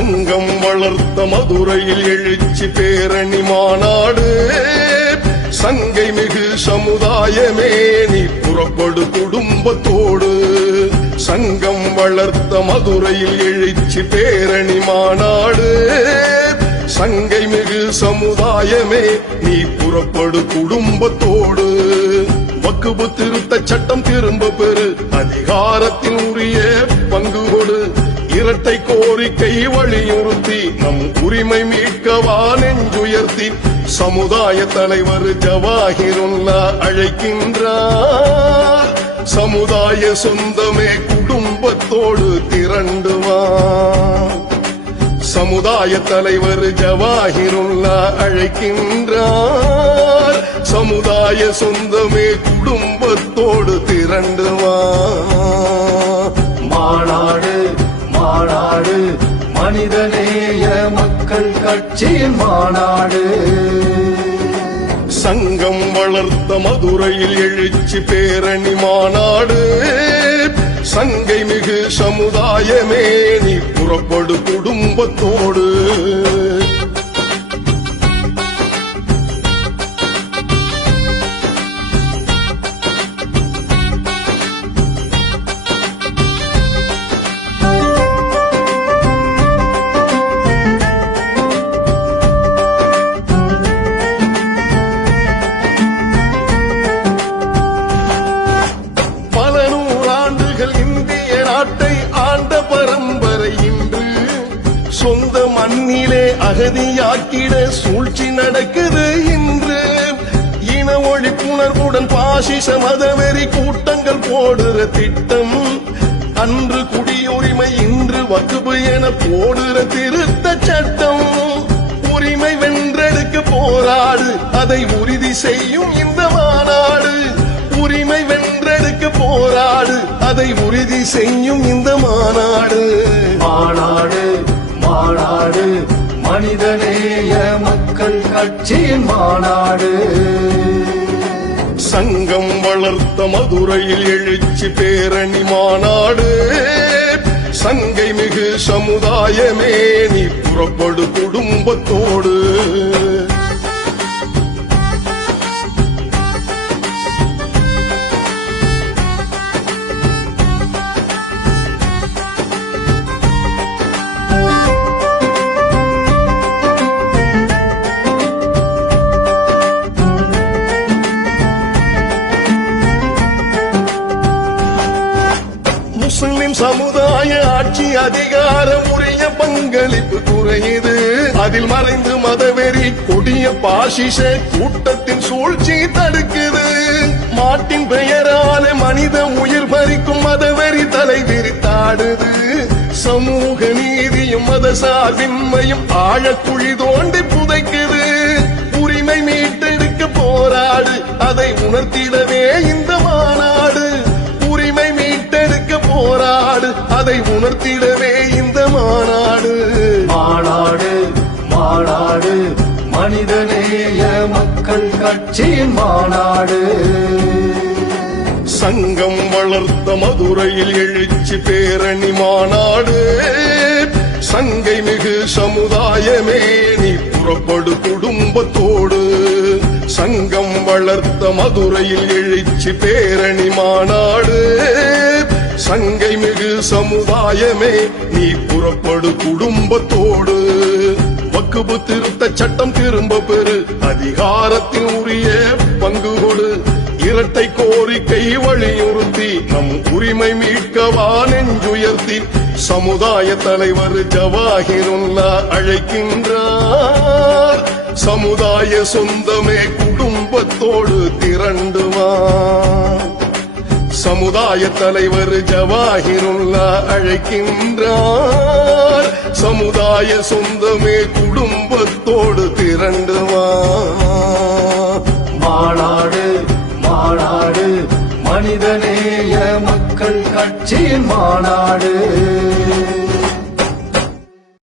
சங்கம் வளர்த்த மதுரையில் எழுச்சி பேரணி மாநாடு. சங்கை மிகு சமுதாயமே நீ புறப்படு குடும்பத்தோடு. சங்கம் வளர்த்த மதுரையில் எழுச்சி பேரணி மாநாடு. சங்கை மிகு சமுதாயமே நீ புறப்படு குடும்பத்தோடு. வக்குபு திருத்த சட்டம் திரும்ப பெறு, அதிகாரத்தின் உரிய பங்கு கொடு. இரட்டை கோரிக்கை வலியுறுத்தி நம் உரிமை மீட்கவா நெஞ்சுயர்த்தி சமுதாய தலைவர் ஜவாஹிருல்லா அழைக்கின்றார். சமுதாய சொந்தமே குடும்பத்தோடு திரண்டுவா. சமுதாய தலைவர் ஜவாஹிருல்லா அழைக்கின்றார். சமுதாய சொந்தமே குடும்பத்தோடு திரண்டுவா. மாநாடு மாநாடு மனிதநேய மக்கள் கட்சியின் மாநாடு. சங்கம் வளர்த்த மதுரையில் எழுச்சி பேரணி மாநாடு. சங்கை மிகு சமுதாயமே நீ புறப்படு குடும்பத்தோடு. சொந்த மண்ணிலே அகதியாக்கிட சூழ்ச்சி நடக்குது இன்று. இன ஒழிப்புணர்வுடன் பாசிச மதவெறி கூட்டங்கள் போடுற திட்டம். அன்று குடியுரிமை இன்று வக்குபு என போடுற திருத்த சட்டம். உரிமை வென்றெடுக்க போராடு, அதை உறுதி செய்யும் இந்த மாநாடு. உரிமை வென்றெடுக்க போராடு, அதை உறுதி செய்யும் இந்த மாநாடு. மாநாடு மாநாடு மனிதநேய மக்கள் கட்சியின் மாநாடு. சங்கம் வளர்த்த மதுரையில் எழுச்சி பேரணி மாநாடு. சங்கை மிகு சமுதாயமே நீ புறப்படு குடும்பத்தோடு. முஸ்லிம் சமுதாய ஆட்சி அதிகாரம் உரிய பங்களிப்பு குறையுது. அதில் மறைந்து மதவெறி கொடிய பாசிச கூட்டத்தின் சூழ்ச்சி தடுக்குது. மாட்டின் பெயரால மனித உயிர் பறிக்கும் மதவெறி தலை விரித்தாடுது. சமூக நீதியும் மத சார்பின்மையும் ஆழக்குழி தோண்டி புதைக்குது. உரிமை மீட்டெடுக்க போராடு, அதை உணர்த்திடவே இந்த மாநாடு. உரிமை மீட்டெடுக்க போராடு, அதை உணர்த்திடவே இந்த மாநாடு. மாநாடு மாநாடு மனிதநேய மக்கள் கட்சியின் மாநாடு. சங்கம் வளர்த்த மதுரையில் எழுச்சி பேரணி மாநாடு. சங்கை மிகு சமுதாயமே நீ புறப்படு குடும்பத்தோடு. சங்கம் வளர்த்த மதுரையில் எழுச்சி பேரணி மாநாடு. சங்கை மிகு சமுதாயமே நீ புறப்படு குடும்பத்தோடு. வக்குபு திருத்த சட்டம் திரும்ப பெறு, அதிகாரத்தின் உரிய பங்கு கொடு. இரட்டை கோரிக்கை வலியுறுத்தி நம் உரிமை மீட்கவா நெஞ்சுயர்த்தி சமுதாய தலைவர் ஜவாஹிருல்லா அழைக்கின்றார். சமுதாய சொந்தமே குடும்பத்தோடு திரண்டுவா. சமுதாய தலைவர் ஜவாஹிருல்லா அழைக்கின்றார். சமுதாய சொந்தமே குடும்பத்தோடு திரண்டுவா. மாநாடு மாநாடு மனிதநேய மக்கள் கட்சியின் மாநாடு.